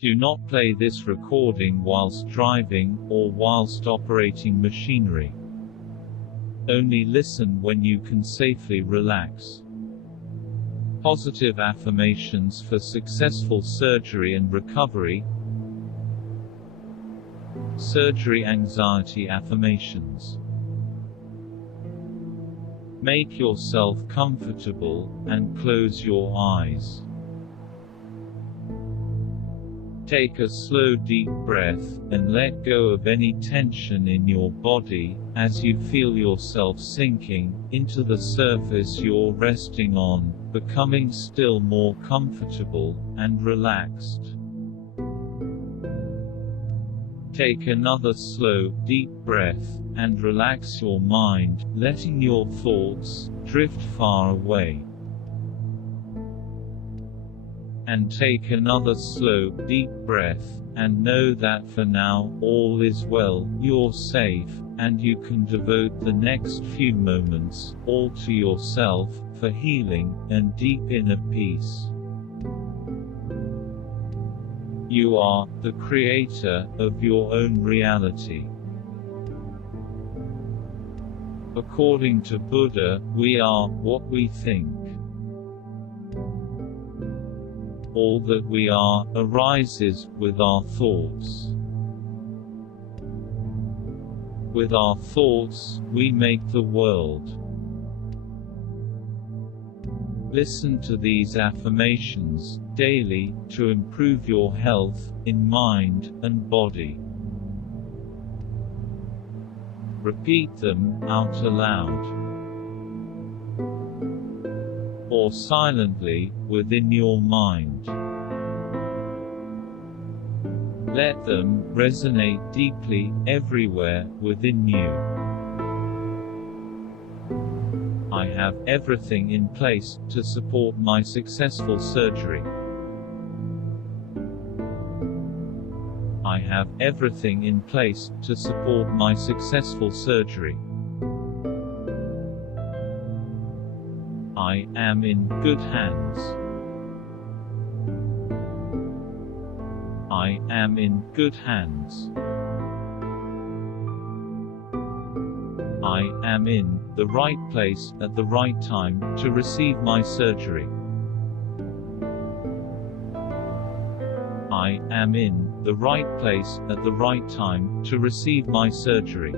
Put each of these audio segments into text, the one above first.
Do not play this recording whilst driving, or whilst operating machinery. Only listen when you can safely relax. Positive affirmations for successful surgery and recovery. Surgery anxiety affirmations. Make yourself comfortable, and close your eyes. Take a slow deep breath, and let go of any tension in your body, as you feel yourself sinking into the surface you're resting on, becoming still more comfortable and relaxed. Take another slow, deep breath, and relax your mind, letting your thoughts drift far away. And take another slow, deep breath, and know that for now, all is well, you're safe, and you can devote the next few moments, all to yourself, for healing, and deep inner peace. You are the creator of your own reality. According to Buddha, we are what we think. All that we are arises with our thoughts. With our thoughts, we make the world. Listen to these affirmations daily to improve your health in mind and body. Repeat them out aloud or silently within your mind. Let them resonate deeply everywhere within you. I have everything in place to support my successful surgery. I have everything in place to support my successful surgery. I am in good hands. I am in good hands. I am in the right place at the right time to receive my surgery. I am in the right place at the right time to receive my surgery.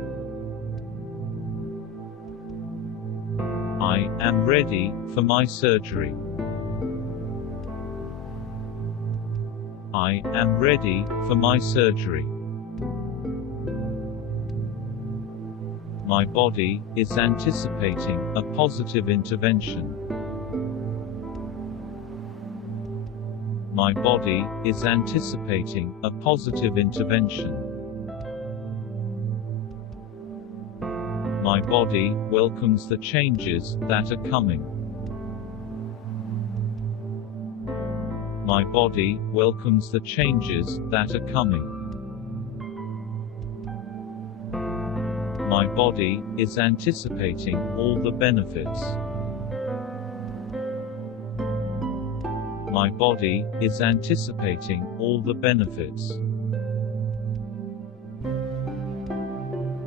I am ready for my surgery. I am ready for my surgery. My body is anticipating a positive intervention. My body is anticipating a positive intervention. My body welcomes the changes that are coming. My body welcomes the changes that are coming. My body is anticipating all the benefits. My body is anticipating all the benefits.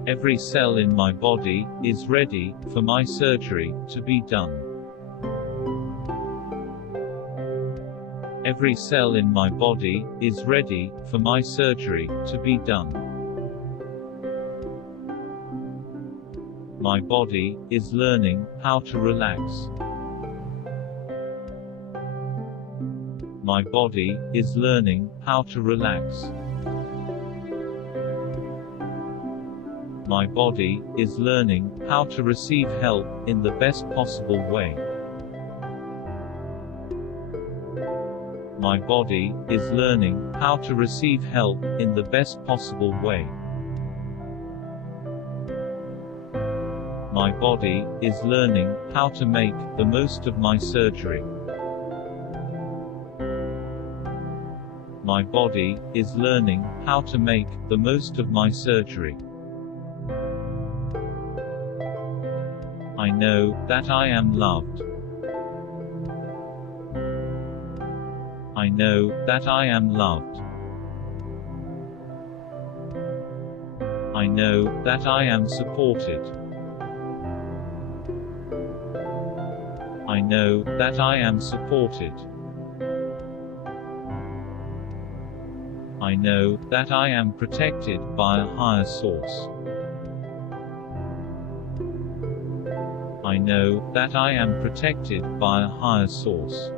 Every cell in my body is ready for my surgery to be done. Every cell in my body is ready for my surgery to be done. My body is learning how to relax. My body is learning how to relax. My body is learning how to receive help in the best possible way. My body is learning how to receive help in the best possible way. My body is learning how to make the most of my surgery. My body is learning how to make the most of my surgery. I know that I am loved. I know that I am loved. I know that I am supported. I know that I am supported. I know that I am protected by a higher source. I know that I am protected by a higher source.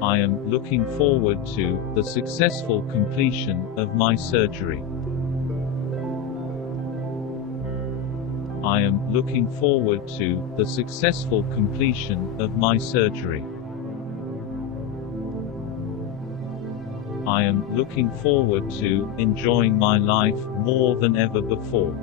I am looking forward to the successful completion of my surgery. I am looking forward to the successful completion of my surgery. I am looking forward to enjoying my life more than ever before.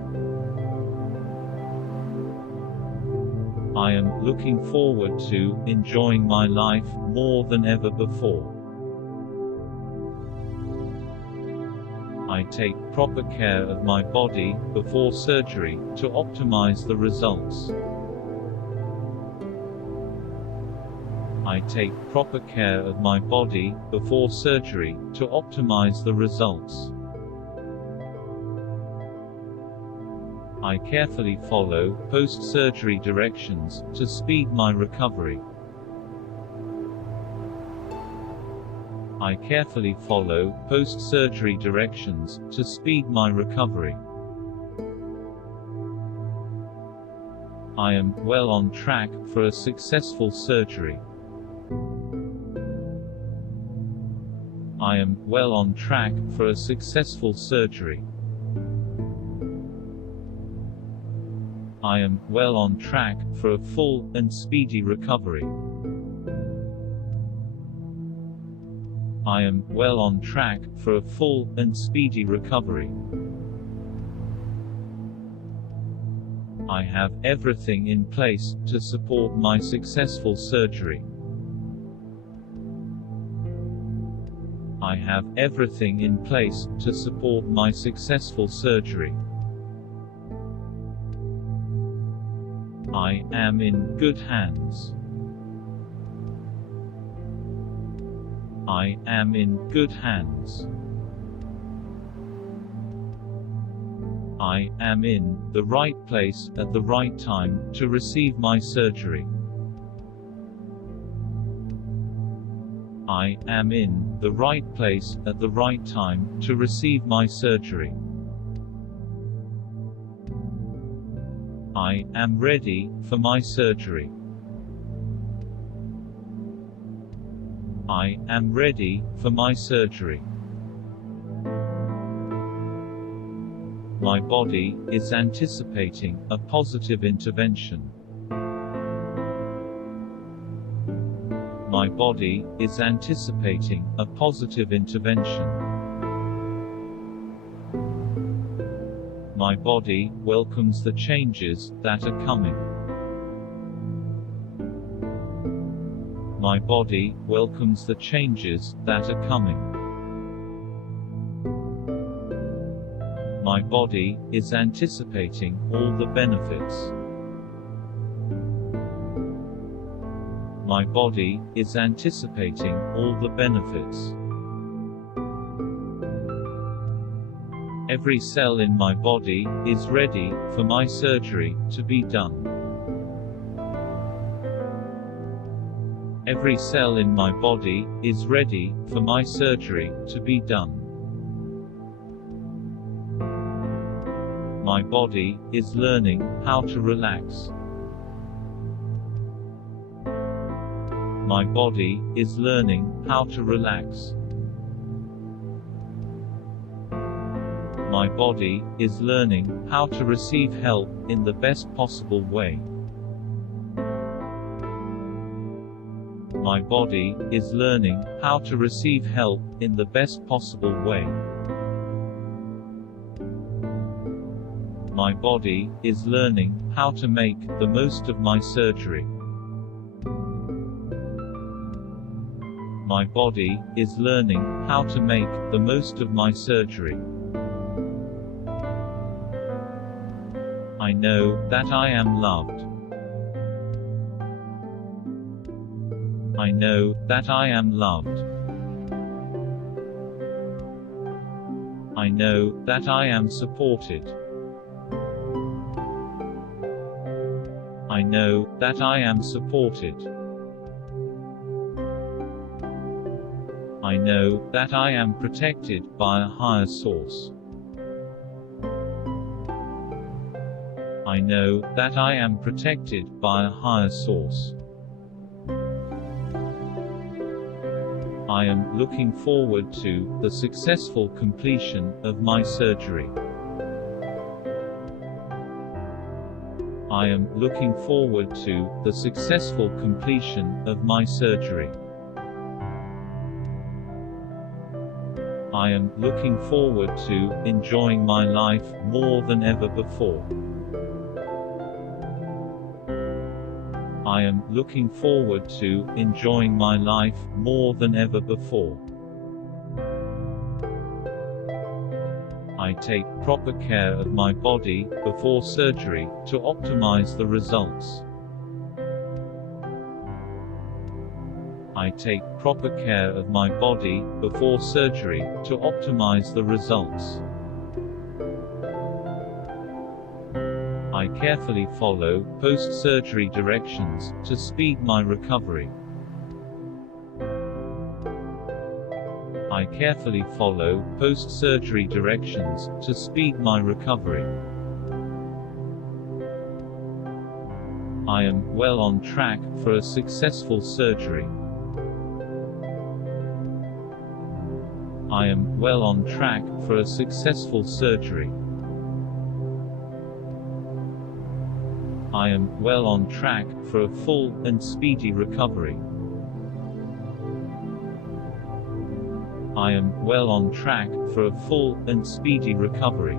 I am looking forward to enjoying my life more than ever before. I take proper care of my body before surgery to optimize the results. I take proper care of my body before surgery to optimize the results. I carefully follow post-surgery directions to speed my recovery. I carefully follow post-surgery directions to speed my recovery. I am well on track for a successful surgery. I am well on track for a successful surgery. I am well on track for a full and speedy recovery. I am well on track for a full and speedy recovery. I have everything in place to support my successful surgery. I have everything in place to support my successful surgery. I am in good hands. I am in good hands. I am in the right place at the right time to receive my surgery. I am in the right place at the right time to receive my surgery. I am ready for my surgery. I am ready for my surgery. My body is anticipating a positive intervention. My body is anticipating a positive intervention. My body welcomes the changes that are coming. My body welcomes the changes that are coming. My body is anticipating all the benefits. My body is anticipating all the benefits. Every cell in my body is ready for my surgery to be done. Every cell in my body is ready for my surgery to be done. My body is learning how to relax. My body is learning how to relax. My body is learning how to receive help in the best possible way. My body is learning how to receive help in the best possible way. My body is learning how to make the most of my surgery. My body is learning how to make the most of my surgery. I know that I am loved. I know that I am loved. I know that I am supported. I know that I am supported. I know that I am protected by a higher source. I know that I am protected by a higher source. I am looking forward to the successful completion of my surgery. I am looking forward to the successful completion of my surgery. I am looking forward to enjoying my life more than ever before. I am looking forward to enjoying my life more than ever before. I take proper care of my body before surgery to optimize the results. I take proper care of my body before surgery to optimize the results. I carefully follow post-surgery directions to speed my recovery. I carefully follow post-surgery directions to speed my recovery. I am well on track for a successful surgery. I am well on track for a successful surgery. I am well on track for a full and speedy recovery. I am well on track for a full and speedy recovery.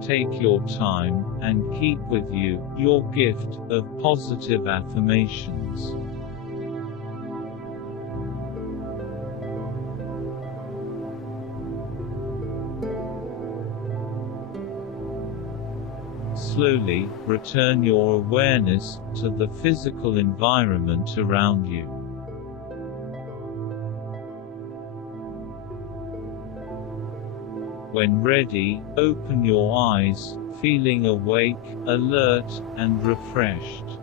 Take your time, and keep with you your gift of positive affirmations. Slowly, return your awareness to the physical environment around you. When ready, open your eyes, feeling awake, alert, and refreshed.